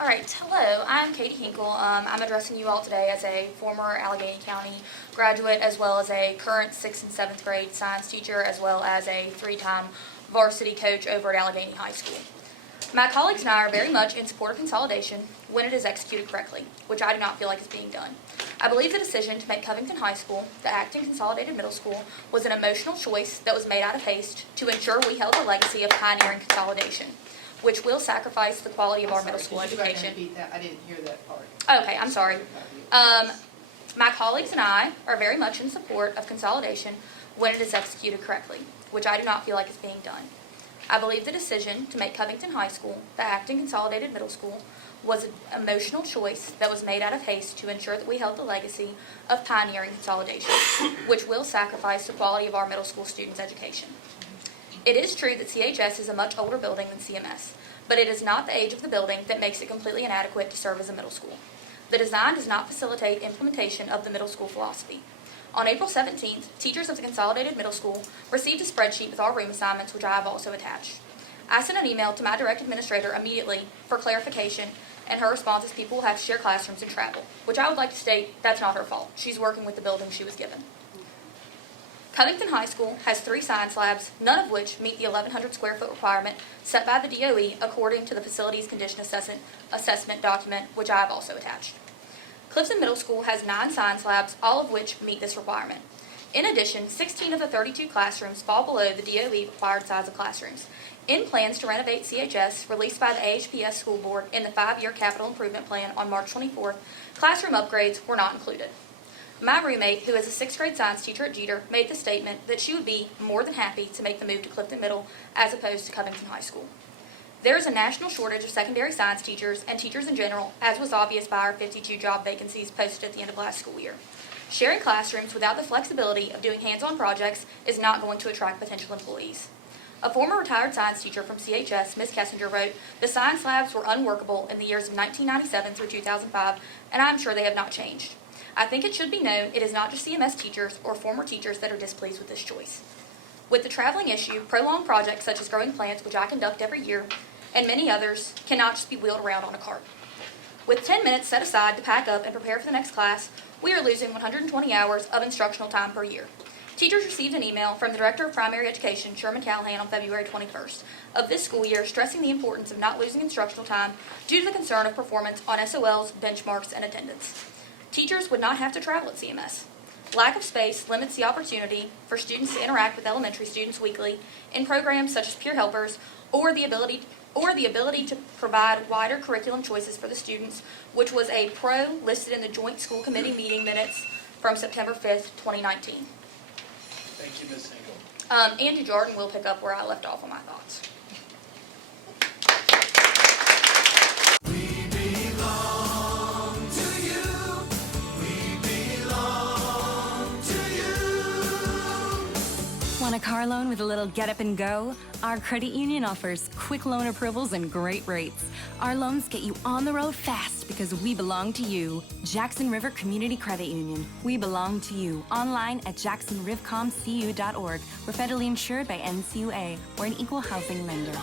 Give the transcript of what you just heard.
All right, hello, I'm Katie Hinkle. I'm addressing you all today as a former Alleghany County graduate, as well as a current 6th and 7th grade science teacher, as well as a 3-time varsity coach over at Alleghany High School. My colleagues and I are very much in support of consolidation when it is executed correctly, which I do not feel like is being done. I believe the decision to make Covington High School the acting consolidated middle school was an emotional choice that was made out of haste to ensure we held the legacy of pioneering consolidation, which will sacrifice the quality of our middle school education. Repeat that? I didn't hear that part. Okay, I'm sorry. My colleagues and I are very much in support of consolidation when it is executed correctly, which I do not feel like is being done. I believe the decision to make Covington High School the acting consolidated middle school was an emotional choice that was made out of haste to ensure that we held the legacy of pioneering consolidation, which will sacrifice the quality of our middle school students' education. It is true that CHS is a much older building than CMS, but it is not the age of the building that makes it completely inadequate to serve as a middle school. The design does not facilitate implementation of the middle school philosophy. On April 17th, teachers of the Consolidated Middle School received a spreadsheet with all room assignments, which I have also attached. I sent an email to my direct administrator immediately for clarification, and her response is people will have to share classrooms and travel, which I would like to state that's not her fault. She's working with the building she was given. Covington High School has 3 science labs, none of which meet the 1,100 square foot requirement set by the DOE according to the Facilities Condition Assessment document, which I have also attached. Clifton Middle School has 9 science labs, all of which meet this requirement. In addition, 16 of the 32 classrooms fall below the DOE required size of classrooms. In plans to renovate CHS, released by the AHPS School Board in the 5-year capital improvement plan on March 24th, classroom upgrades were not included. My roommate, who is a 6th grade science teacher at Jeter, made the statement that she would be more than happy to make the move to Clifton Middle as opposed to Covington High School. There is a national shortage of secondary science teachers and teachers in general, as was obvious by our 52 job vacancies posted at the end of last school year. Sharing classrooms without the flexibility of doing hands-on projects is not going to attract potential employees. A former retired science teacher from CHS, Ms. Kessinger, wrote, "The science labs were unworkable in the years of 1997 through 2005, and I'm sure they have not changed. I think it should be known it is not just CMS teachers or former teachers that are displeased with this choice." With the traveling issue, prolonged projects such as growing plants, which I conduct every year, and many others cannot just be wheeled around on a cart. With 10 minutes set aside to pack up and prepare for the next class, we are losing 120 hours of instructional time per year. Teachers received an email from the Director of Primary Education, Sherman Callahan, on February 21st of this school year stressing the importance of not losing instructional time due to the concern of performance on SOLs, benchmarks, and attendance. Teachers would not have to travel at CMS. Lack of space limits the opportunity for students to interact with elementary students weekly in programs such as peer helpers or the ability to provide wider curriculum choices for the students, which was a pro listed in the Joint School Committee meeting minutes from September 5th, 2019. Thank you, Ms. Hinkle. Angie Jordan will pick up where I left off on my thoughts. Want a car loan with a little get up and go? Our credit union offers quick loan approvals and great rates. Our loans get you on the road fast because we belong to you. Jackson River Community Credit Union. We belong to you. Online at jacksonrivcomcu.org. We're federally insured by NCUA. We're an equal housing lender.